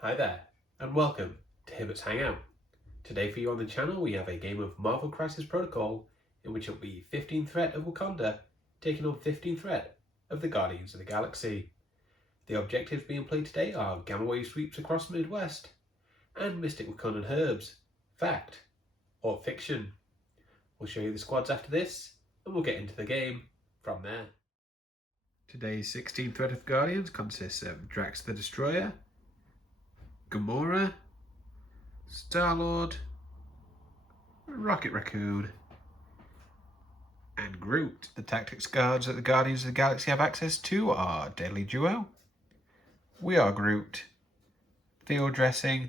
Hi there, and welcome to Hibbert's Hangout. Today for you on the channel we have a game of Marvel Crisis Protocol in which it will be 15 threat of Wakanda taking on 15 threat of the Guardians of the Galaxy. The objectives being played today are Gamma Wave sweeps across the Midwest and Mystic Wakandan herbs, fact or fiction. We'll show you the squads after this and we'll get into the game from there. Today's 16th threat of Guardians consists of Drax the Destroyer, Gamora, Star-Lord, Rocket Raccoon, and Groot. The tactics cards that the Guardians of the Galaxy have access to are Deadly Duo, We Are Groot, Field Dressing,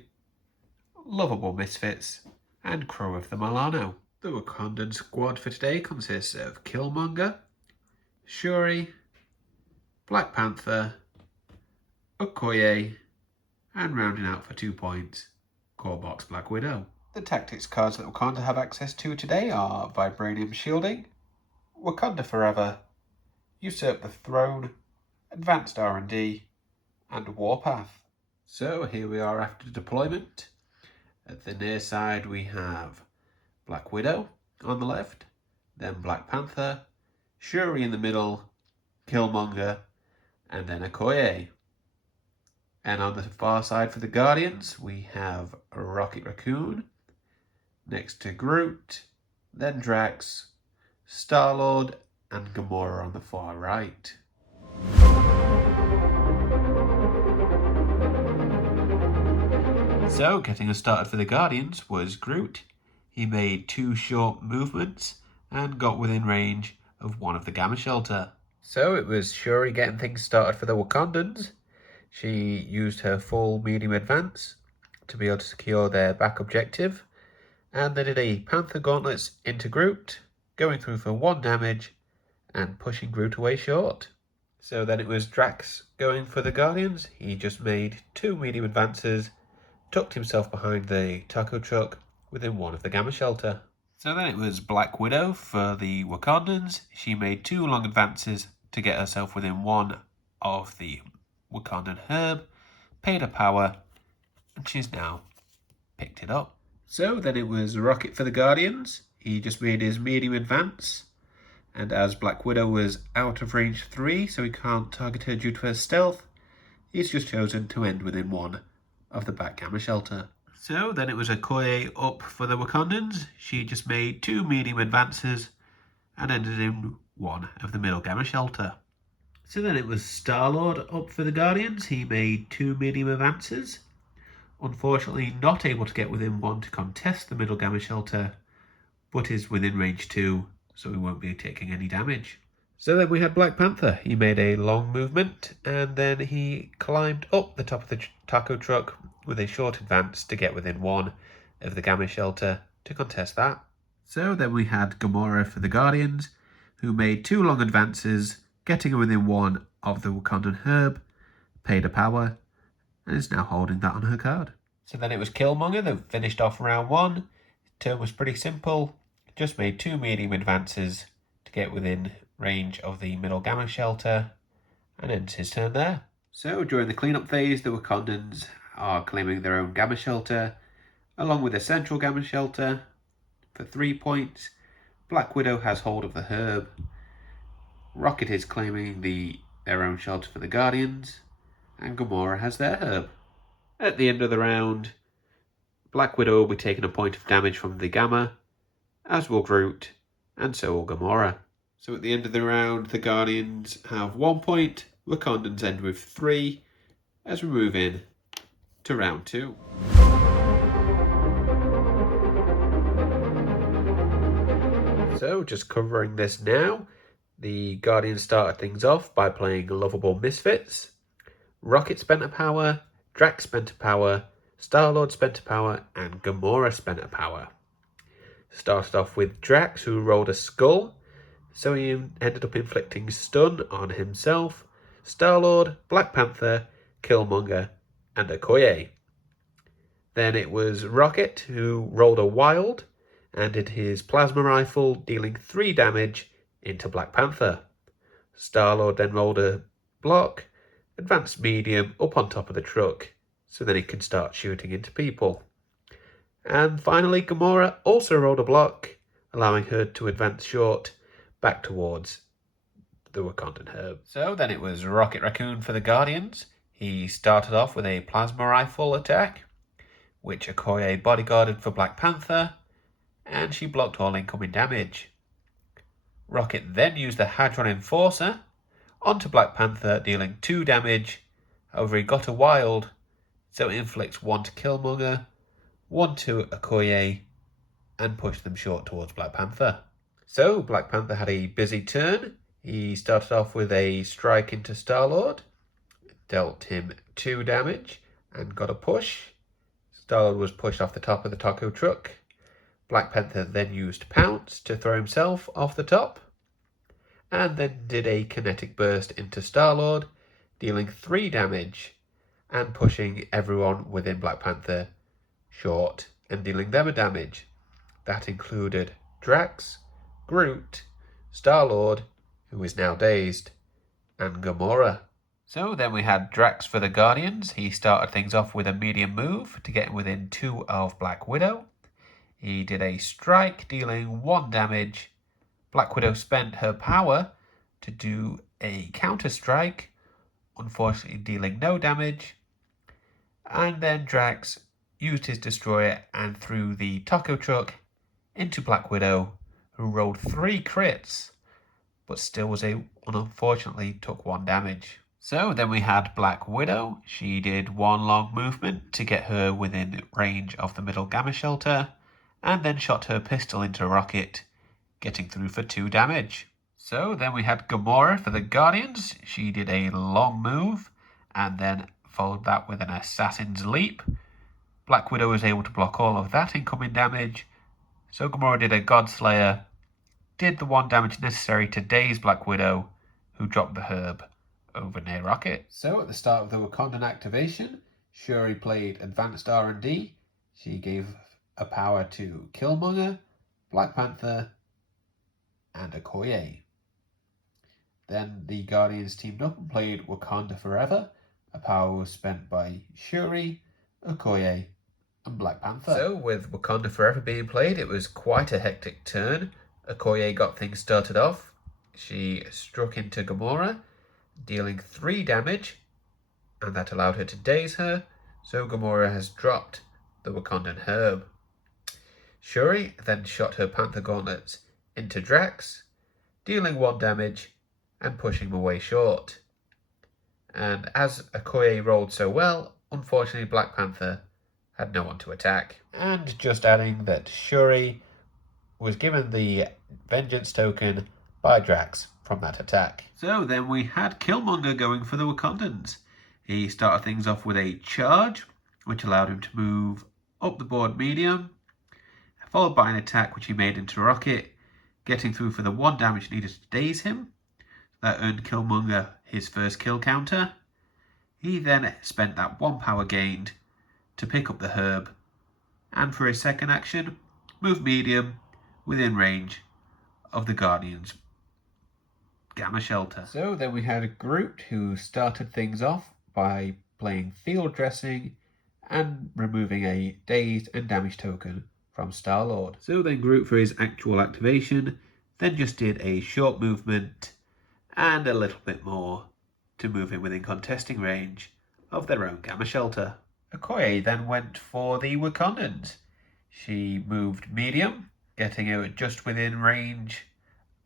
Lovable Misfits, and Crow of the Milano. The Wakandan squad for today consists of Killmonger, Shuri, Black Panther, Okoye, and rounding out for 2 points, Core Box Black Widow. The tactics cards that Wakanda have access to today are Vibranium Shielding, Wakanda Forever, Usurp the Throne, Advanced R&D, and Warpath. So here we are after deployment. At the near side we have Black Widow on the left, then Black Panther, Shuri in the middle, Killmonger, and then Okoye. And on the far side for the Guardians we have Rocket Raccoon, next to Groot, then Drax, Star-Lord, and Gamora on the far right. So, getting us started for the Guardians was Groot. He made 2 short movements and got within range of one of the Gamma Shelter. So it was Shuri getting things started for the Wakandans. She used her full medium advance to be able to secure their back objective. And they did a Panther Gauntlets into Groot, going through for 1 damage and pushing Groot away short. So then it was Drax going for the Guardians. He just made 2 medium advances, tucked himself behind the taco truck within one of the Gamma Shelter. So then it was Black Widow for the Wakandans. She made 2 long advances to get herself within one of the Wakandan herb, paid her power, and she's now picked it up. So then it was Rocket for the Guardians. He just made his medium advance, and as Black Widow was out of range 3, so he can't target her due to her stealth, he's just chosen to end within one of the back Gamma Shelter. So then it was Okoye up for the Wakandans. She just made 2 medium advances and ended in one of the middle Gamma Shelter. So then it was Star-Lord up for the Guardians. He made 2 medium advances. Unfortunately not able to get within one to contest the middle Gamma Shelter, but is within range 2, so he won't be taking any damage. So then we had Black Panther. He made a long movement and then he climbed up the top of the taco truck with a short advance to get within one of the Gamma Shelter to contest that. So then we had Gamora for the Guardians, who made 2 long advances, getting within one of the Wakandan herb, paid a power, and is now holding that on her card. So then it was Killmonger that finished off round 1. His turn was pretty simple, just made 2 medium advances to get within range of the middle Gamma Shelter, and ends his turn there. So during the cleanup phase, the Wakandans are claiming their own Gamma Shelter, along with a central Gamma Shelter. For 3 points, Black Widow has hold of the herb. Rocket is claiming their own shelter for the Guardians, and Gamora has their herb. At the end of the round, Black Widow will be taking a point of damage from the Gamma, as will Groot, and so will Gamora. So at the end of the round, the Guardians have 1 point, Wakandans end with 3, as we move in to round 2. So just covering this now, the Guardians started things off by playing Lovable Misfits. Rocket spent a power, Drax spent a power, Star-Lord spent a power, and Gamora spent a power. Started off with Drax, who rolled a skull, so he ended up inflicting stun on himself, Star-Lord, Black Panther, Killmonger, and Okoye. Then it was Rocket, who rolled a wild and did his plasma rifle, dealing 3 damage into Black Panther. Star-Lord then rolled a block, advanced medium up on top of the truck, so that he can start shooting into people. And finally, Gamora also rolled a block, allowing her to advance short back towards the Wakandan herb. So then it was Rocket Raccoon for the Guardians. He started off with a plasma rifle attack, which Okoye bodyguarded for Black Panther, and she blocked all incoming damage. Rocket then used the Hadron Enforcer onto Black Panther, dealing 2 damage. However, he got a wild, so it inflicts 1 to Killmonger, 1 to Okoye, and pushed them short towards Black Panther. So Black Panther had a busy turn. He started off with a strike into Star-Lord, dealt him 2 damage, and got a push. Star-Lord was pushed off the top of the taco truck. Black Panther then used Pounce to throw himself off the top, and then did a kinetic burst into Star-Lord, dealing 3 damage, and pushing everyone within Black Panther short and dealing them a damage. That included Drax, Groot, Star-Lord, who is now dazed, and Gamora. So then we had Drax for the Guardians. He started things off with a medium move to get within 2 of Black Widow. He did a strike, dealing 1 damage. Black Widow spent her power to do a counter-strike, unfortunately dealing no damage. And then Drax used his destroyer and threw the taco truck into Black Widow, who rolled 3 crits, but still was unfortunately took 1 damage. So then we had Black Widow. She did 1 long movement to get her within range of the middle gamma shelter, and then shot her pistol into Rocket, getting through for 2 damage. So then we had Gamora for the Guardians. She did a long move, and then followed that with an Assassin's Leap. Black Widow was able to block all of that incoming damage, so Gamora did a Godslayer, did the 1 damage necessary to daze Black Widow, who dropped the herb over near Rocket. So at the start of the Wakandan activation, Shuri played Advanced R&D. She gave a power to Killmonger, Black Panther, and Okoye. Then the Guardians teamed up and played Wakanda Forever. A power was spent by Shuri, Okoye, and Black Panther. So with Wakanda Forever being played, it was quite a hectic turn. Okoye got things started off. She struck into Gamora, dealing 3 damage, and that allowed her to daze her, so Gamora has dropped the Wakandan herb. Shuri then shot her Panther gauntlets into Drax, dealing 1 damage and pushing him away short. And as Okoye rolled so well, unfortunately Black Panther had no one to attack. And just adding that Shuri was given the vengeance token by Drax from that attack. So then we had Killmonger going for the Wakandans. He started things off with a charge, which allowed him to move up the board medium, followed by an attack which he made into Rocket, getting through for the 1 damage needed to daze him. That earned Killmonger his first kill counter. He then spent that 1 power gained to pick up the herb, and for his second action, move medium within range of the Guardians' gamma shelter. So then we had Groot, who started things off by playing field dressing and removing a dazed and damage token from Star-Lord. So then Groot, for his actual activation, then just did a short movement and a little bit more to move him within contesting range of their own gamma shelter. Okoye then went for the Wakandans. She moved medium, getting her just within range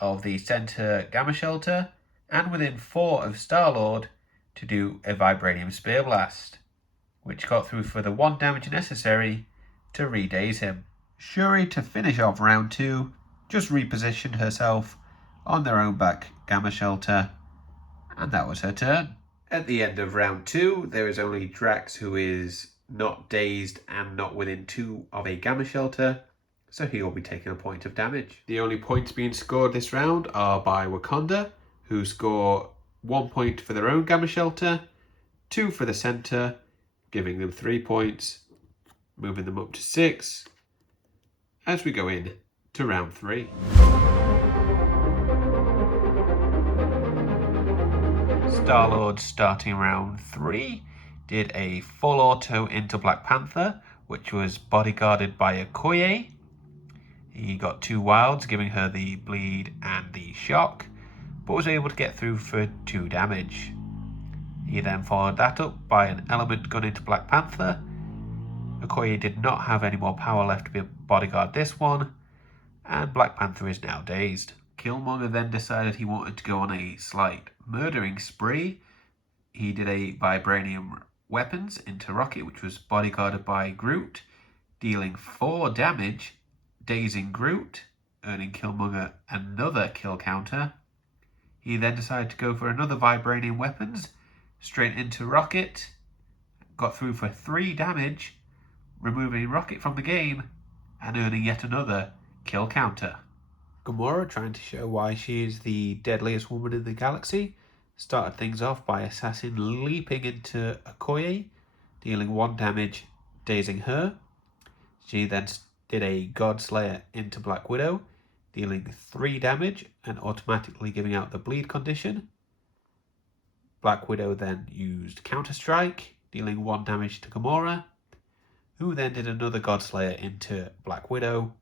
of the center gamma shelter and within 4 of Star-Lord to do a Vibranium Spear Blast, which got through for the 1 damage necessary to re-daze him. Shuri, to finish off round 2, just repositioned herself on their own back gamma shelter, and that was her turn. At the end of round 2, there is only Drax, who is not dazed and not within 2 of a gamma shelter, so he will be taking a point of damage. The only points being scored this round are by Wakanda, who score 1 point for their own gamma shelter, 2 for the center, giving them 3 points, moving them up to 6, as we go in to round 3. Star-Lord starting round 3, did a full auto into Black Panther, which was bodyguarded by Okoye. He got 2 wilds, giving her the bleed and the shock, but was able to get through for 2 damage. He then followed that up by an element gun into Black Panther. Okoye did not have any more power left to be a bodyguard this one, and Black Panther is now dazed. Killmonger then decided he wanted to go on a slight murdering spree. He did a vibranium weapons into Rocket, which was bodyguarded by Groot, dealing 4 damage, dazing Groot, earning Killmonger another kill counter. He then decided to go for another vibranium weapons, straight into Rocket, got through for 3 damage, removing Rocket from the game, and earning yet another kill counter. Gamora, trying to show why she is the deadliest woman in the galaxy, started things off by Assassin leaping into Okoye, dealing 1 damage, dazing her. She then did a Godslayer into Black Widow, dealing 3 damage and automatically giving out the bleed condition. Black Widow then used Counter-Strike, dealing 1 damage to Gamora, who then did another Godslayer into Black Widow,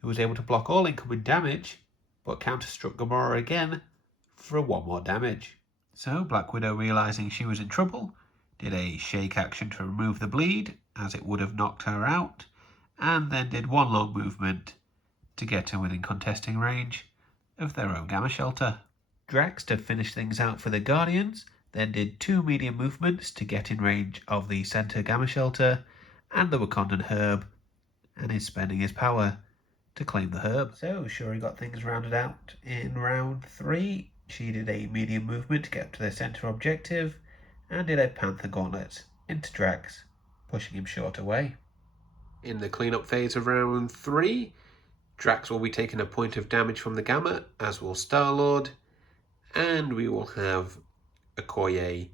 who was able to block all incoming damage, but counter-struck Gamora again for 1 more damage. So Black Widow, realising she was in trouble, did a shake action to remove the bleed, as it would have knocked her out, and then did 1 long movement to get her within contesting range of their own Gamma Shelter. Drax, to finish things out for the Guardians, then did 2 medium movements to get in range of the centre Gamma Shelter and the Wakandan herb, and is spending his power to claim the herb. So Shuri got things rounded out in round 3. She did a medium movement to get up to their centre objective, and did a Panther Gauntlet into Drax, pushing him short away. In the cleanup phase of round 3, Drax will be taking a point of damage from the Gamma, as will Star-Lord, and we will have Okoye,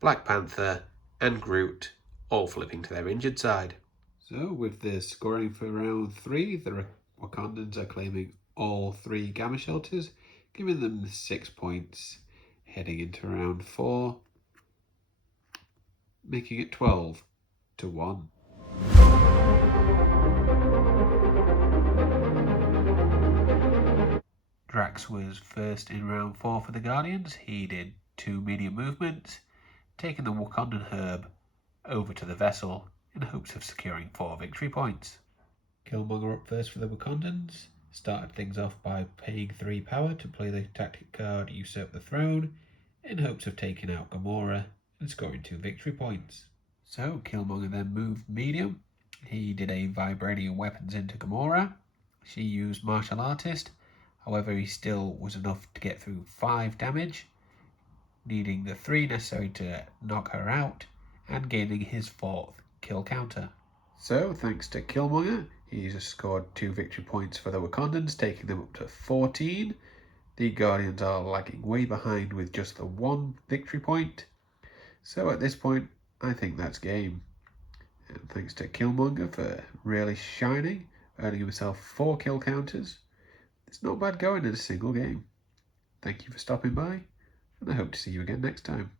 Black Panther, and Groot all flipping to their injured side. So with the scoring for round 3, the Wakandans are claiming all 3 Gamma Shelters, giving them 6 points, heading into round 4, making it 12-1. Drax was first in round 4 for the Guardians. He did 2 medium movements, taking the Wakandan herb over to the vessel in hopes of securing 4 victory points. Killmonger up first for the Wakandans, started things off by paying 3 power to play the tactic card Usurp the Throne in hopes of taking out Gamora and scoring 2 victory points. So Killmonger then moved medium. He did a vibranium weapons into Gamora. She used martial artist, however he still was enough to get through 5 damage, needing the 3 necessary to knock her out and gaining his 4th kill counter. So thanks to Killmonger, he's scored 2 victory points for the Wakandans, taking them up to 14. The Guardians are lagging way behind with just the 1 victory point. So at this point, I think that's game. And thanks to Killmonger for really shining, earning himself 4 kill counters. It's not bad going in a single game. Thank you for stopping by, and I hope to see you again next time.